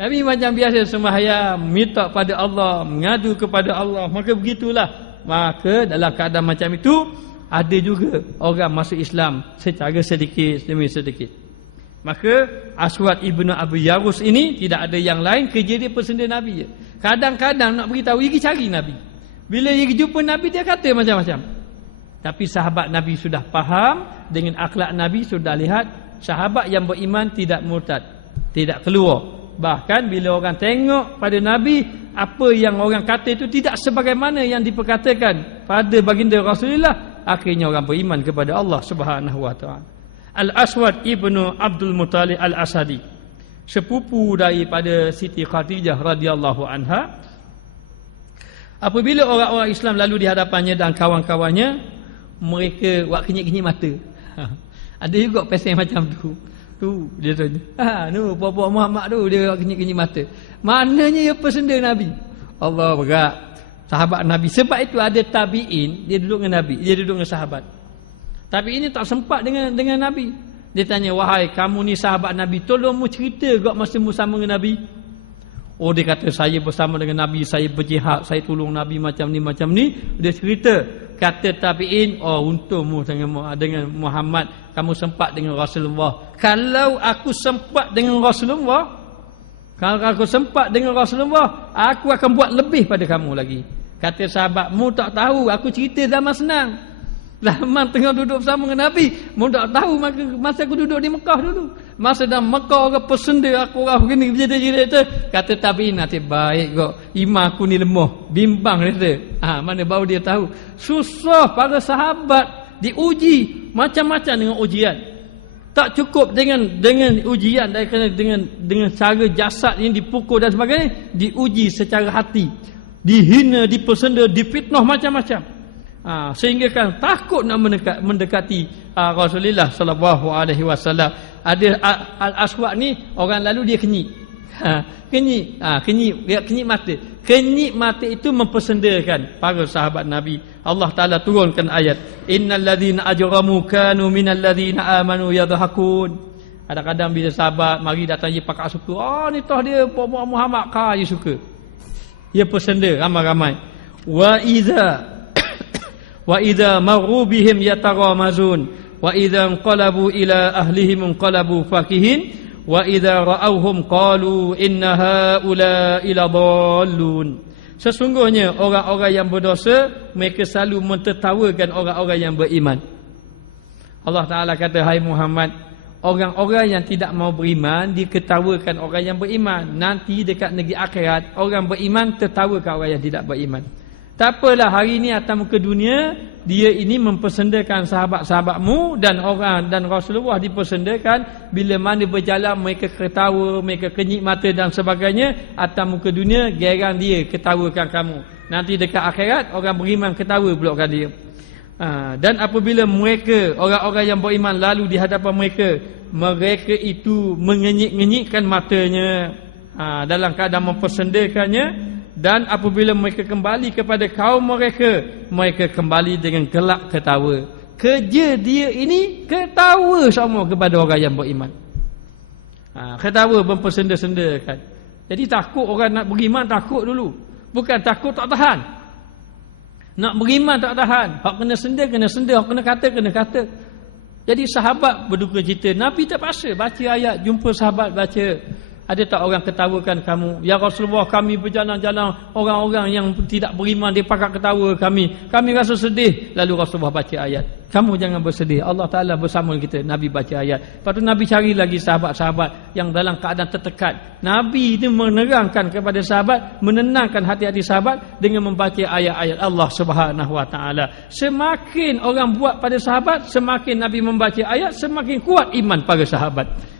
Nabi macam biasa sembahyang, minta pada Allah, mengadu kepada Allah. Maka begitulah. Maka dalam keadaan macam itu, ada juga orang masuk Islam secara sedikit demi sedikit. Maka Aswad ibnu Abu Yarus ini tidak ada yang lain, kerja dia persenda Nabi je. Kadang-kadang nak beritahu, dia pergi cari Nabi. Bila dia jumpa Nabi, dia kata macam-macam. Tapi sahabat Nabi sudah faham dengan akhlak Nabi, sudah lihat sahabat yang beriman tidak murtad, tidak keluar. Bahkan bila orang tengok pada Nabi, apa yang orang kata itu tidak sebagaimana yang diperkatakan pada baginda Rasulullah, akhirnya orang beriman kepada Allah Subhanahu wa taala. Al-Aswad ibnu Abdul Muttalib Al-Asadi, sepupu daripada Siti Khadijah radhiyallahu anha. Apabila orang-orang Islam lalu di hadapannya dan kawan-kawannya, mereka buat kenyit-kenyit mata. Ada juga pesen macam tu. Tu dia tanya, puak-puak Muhammad tu dia buat kenyit-kenyit mata. Maknanya dia persenda Nabi. Allah berat. sahabat Nabi. Sebab itu ada tabi'in, dia duduk dengan Nabi, dia duduk dengan sahabat. Tabi'in ni tak sempat dengan Nabi. Dia tanya, wahai kamu ni sahabat Nabi, tolong mu cerita gak masa mu sama dengan Nabi. Oh, dia kata, saya bersama dengan Nabi, saya berjihad, saya tolong Nabi macam ni. Dia cerita. Kata tabi'in, oh untungmu dengan Muhammad, kamu sempat dengan Rasulullah. Kalau aku sempat dengan Rasulullah, aku akan buat lebih pada kamu lagi. Kata sahabat, mu tak tahu, aku cerita zaman senang. Zaman tengah duduk bersama dengan Nabi, mu tak tahu masa aku duduk di Mekah dulu. Masa dalam Mekah orang pesenda aku, orang begini bercerita. Kata tabi'in, nanti baik kok, iman aku ni lemah, bimbang dia. Mana baru dia tahu. Susah para sahabat diuji macam-macam dengan ujian. Tak cukup dengan ujian dengan cara jasad yang dipukul dan sebagainya, diuji secara hati, dihina, dipesenda, difitnah macam-macam. Sehingga kan takut nak mendekati Rasulullah sallallahu alaihi wasallam. Ada Al-Aswad ni, orang lalu dia kenyik. Kenyik mata. Kenyik mata itu mempersendakan para sahabat Nabi. Allah Taala turunkan ayat, innal ladzina ajramu kanu minal ladzina amanu yadhakun. Kadang-kadang bila sahabat mari datang dia pakak suka, ni tah dia Muhammad dia suka. Dia persenda ramai-ramai. Wa idza marru bihim yataramazun wa idza qalabu ila ahlihim qalabu fakihin wa idza ra'awhum qalu inna haula ila dhallun. Sesungguhnya orang-orang yang berdosa mereka selalu mentertawakan orang-orang yang beriman. Allah Taala kata, hai Muhammad, orang-orang yang tidak mau beriman diketawakan orang yang beriman. Nanti dekat negeri akhirat orang beriman tertawakan orang yang tidak beriman. Tak apalah, hari ini atas muka dunia dia ini mempersendakan sahabat-sahabatmu dan orang dan Rasulullah dipersendakan. Bila mana berjalan mereka ketawa, mereka kenyik mata dan sebagainya. Atas muka dunia gerang dia ketawakan kamu. Nanti dekat akhirat orang beriman ketawa pulakkan dia. Dan apabila mereka, orang-orang yang beriman lalu di hadapan mereka itu mengenyik-ngenyikkan matanya dalam keadaan mempersendakannya. Dan apabila mereka kembali kepada kaum mereka kembali dengan gelak ketawa. Kerja dia ini ketawa sama kepada orang yang beriman. Ketawa mempersenda-sendakan. Jadi takut orang nak beriman, takut dulu. Bukan takut tak tahan. Nak beriman tak tahan. Hak kena senda, hak kena kata. Jadi sahabat berduka cita. Nabi terpaksa baca ayat, jumpa sahabat baca. Ada tak orang ketawakan kamu? Ya Rasulullah, kami berjalan-jalan, orang-orang yang tidak beriman dia pakak ketawa kami. Kami rasa sedih. Lalu Rasulullah baca ayat. Kamu jangan bersedih. Allah Ta'ala bersama kita. Nabi baca ayat. Lepas tu Nabi cari lagi sahabat-sahabat yang dalam keadaan tertekan. Nabi itu menerangkan kepada sahabat, menenangkan hati-hati sahabat dengan membaca ayat-ayat Allah Subhanahu Wa Ta'ala. Semakin orang buat pada sahabat, semakin Nabi membaca ayat, semakin kuat iman para sahabat.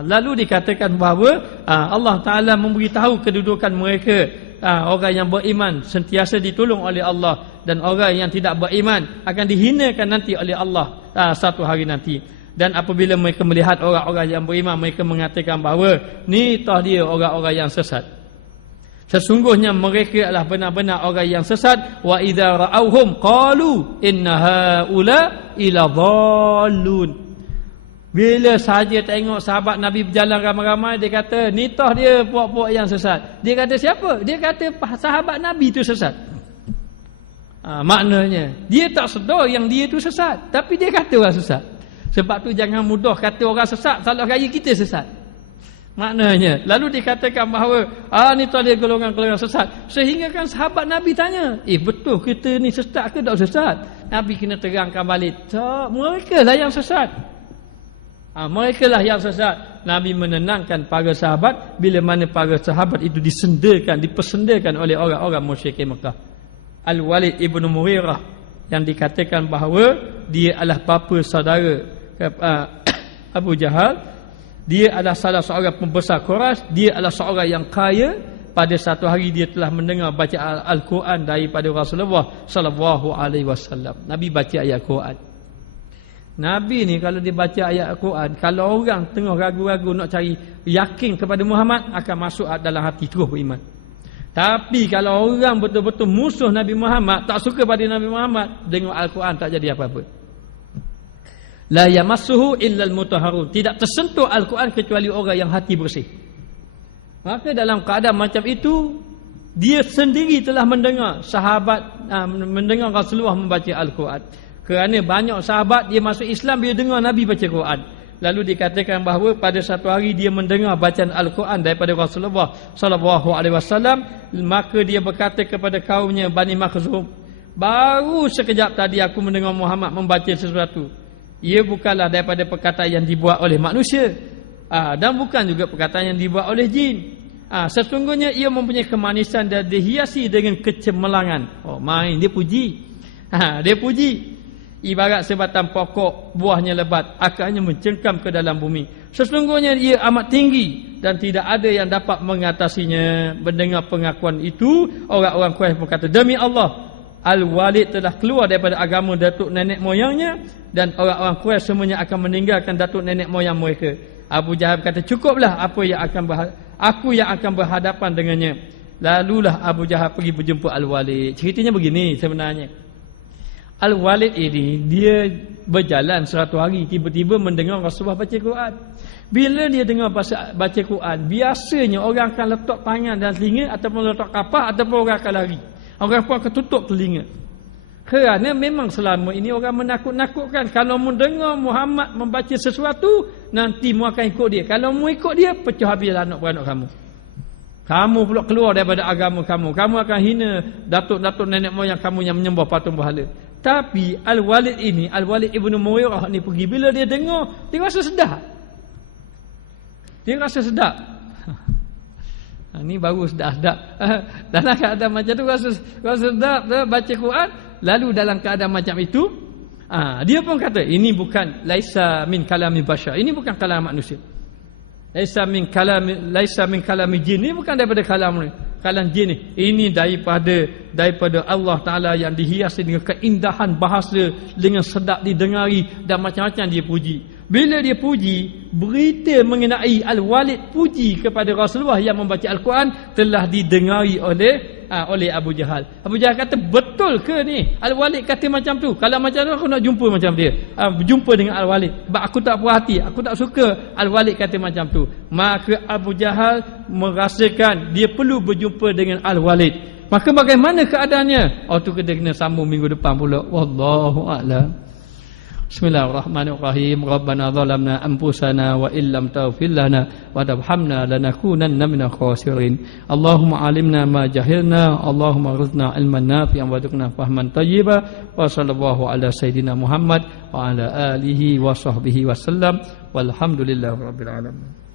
Lalu dikatakan bahawa Allah Ta'ala memberitahu kedudukan mereka. Orang yang beriman sentiasa ditolong oleh Allah, dan orang yang tidak beriman akan dihinakan nanti oleh Allah satu hari nanti. Dan apabila mereka melihat orang-orang yang beriman, mereka mengatakan bahawa ni tah dia orang-orang yang sesat. Sesungguhnya mereka adalah benar-benar orang yang sesat. Wa idza ra'awhum qalu inna haula ila dhallun. Bila sahaja tengok sahabat Nabi berjalan ramai-ramai, dia kata, ni tah dia puak-puak yang sesat. Dia kata siapa? Dia kata sahabat Nabi itu sesat. Maknanya, dia tak sedar yang dia itu sesat, tapi dia kata orang sesat. Sebab tu jangan mudah kata orang sesat, salah raya kita sesat. Maknanya, lalu dikatakan bahawa, ni tah dia golongan-golongan sesat. Sehingga kan sahabat Nabi tanya, betul kita ni sesat ke tak sesat? Nabi kena terangkan balik, tak, mereka lah yang sesat. Mereka lah yang sesat. Nabi menenangkan para sahabat bila mana para sahabat itu dipersendakan oleh orang-orang musyrikin Mekah. Al-Walid ibn Mughirah yang dikatakan bahawa dia adalah bapa saudara Abu Jahal. Dia adalah salah seorang pembesar Quraisy. Dia adalah seorang yang kaya. Pada satu hari dia telah mendengar baca Al-Quran daripada Rasulullah sallallahu alaihi wasallam. Nabi baca ayat Quran. Nabi ni kalau dia baca ayat Al-Quran, kalau orang tengah ragu-ragu nak cari yakin kepada Muhammad, akan masuk dalam hati terus beriman. Tapi kalau orang betul-betul musuh Nabi Muhammad, tak suka pada Nabi Muhammad, dengar Al-Quran tak jadi apa-apa. La yamassuhu illal mutahharun. Tidak tersentuh Al-Quran kecuali orang yang hati bersih. Maka dalam keadaan macam itu, dia sendiri telah mendengar sahabat mendengar Rasulullah membaca Al-Quran. Kerana banyak sahabat dia masuk Islam bila dengar Nabi baca Quran. Lalu dikatakan bahawa pada satu hari dia mendengar bacaan Al-Quran daripada Rasulullah sallallahu alaihi wasallam, maka dia berkata kepada kaumnya Bani Makhzum, baru sekejap tadi aku mendengar Muhammad membaca sesuatu. Ia bukanlah daripada perkataan yang dibuat oleh manusia, dan bukan juga perkataan yang dibuat oleh jin. Sesungguhnya ia mempunyai kemanisan dan dihiasi dengan kecemerlangan. Main dia puji. Dia puji. Ibarat sebatang pokok, buahnya lebat, akarnya mencengkam ke dalam bumi. Sesungguhnya ia amat tinggi dan tidak ada yang dapat mengatasinya. Mendengar pengakuan itu, orang-orang Quraisy berkata, demi Allah, Al-Walid telah keluar daripada agama datuk nenek moyangnya, dan orang-orang Quraisy semuanya akan meninggalkan datuk nenek moyang mereka. Abu Jahal kata, cukuplah aku yang akan berhadapan dengannya. Lalulah Abu Jahal pergi berjumpa Al-Walid. Ceritanya begini sebenarnya. Al-Walid ini dia berjalan suatu hari, tiba-tiba mendengar Rasulullah baca Quran. Bila dia dengar baca Quran, biasanya orang akan letak tangan dan telinga, ataupun letak kapas, ataupun orang akan lari. Orang pun akan tutup telinga. Kerana memang selama ini orang menakut-nakutkan, kalau mendengar Muhammad membaca sesuatu, nanti mu akan ikut dia. Kalau mu ikut dia, pecah habislah anak beranak kamu. Kamu pula keluar daripada agama kamu. Kamu akan hina datuk-datuk nenek moyang kamu yang menyembah patung berhala. Tapi Al-Walid ini, Al-Walid Ibn Mughirah ni pergi, bila dia dengar, dia rasa sedap. Dia rasa sedap. Ni baru sedap-sedap. Dalam keadaan macam tu rasa sedap, baca Quran. Lalu dalam keadaan macam itu, dia pun kata, ini bukan laisa min kalami bashar. Ini bukan kalam manusia. Laisa min kalami jin. Ini bukan daripada kalam jin ni. Ini daripada Allah Ta'ala yang dihiasi dengan keindahan bahasa, dengan sedap didengari dan macam-macam dia puji. Bila dia puji, berita mengenai Al-Walid puji kepada Rasulullah yang membaca Al-Quran telah didengari oleh Abu Jahal. Abu Jahal kata, betul ke ni? Al-Walid kata macam tu. Kalau macam tu aku nak jumpa macam dia. Jumpa dengan Al-Walid. Sebab aku tak puas hati, aku tak suka Al-Walid kata macam tu. Maka Abu Jahal merasakan dia perlu berjumpa dengan Al-Walid. Maka bagaimana keadaannya? Tu kita kena sambung minggu depan pula. Wallahu a'lam. Bismillahirrahmanirrahim. Rabbana zalamna anfusana wa illam taghfir lana wa tarhamna lanakunanna minal khasirin. Allahumma alimna ma jahilna, Allahumma rizqna ilman nafi'an warzuqna fahman thayyiba. Wa sallallahu ala sayidina Muhammad wa ala alihi wa sahbihi wasallam. Walhamdulillahirabbil alamin.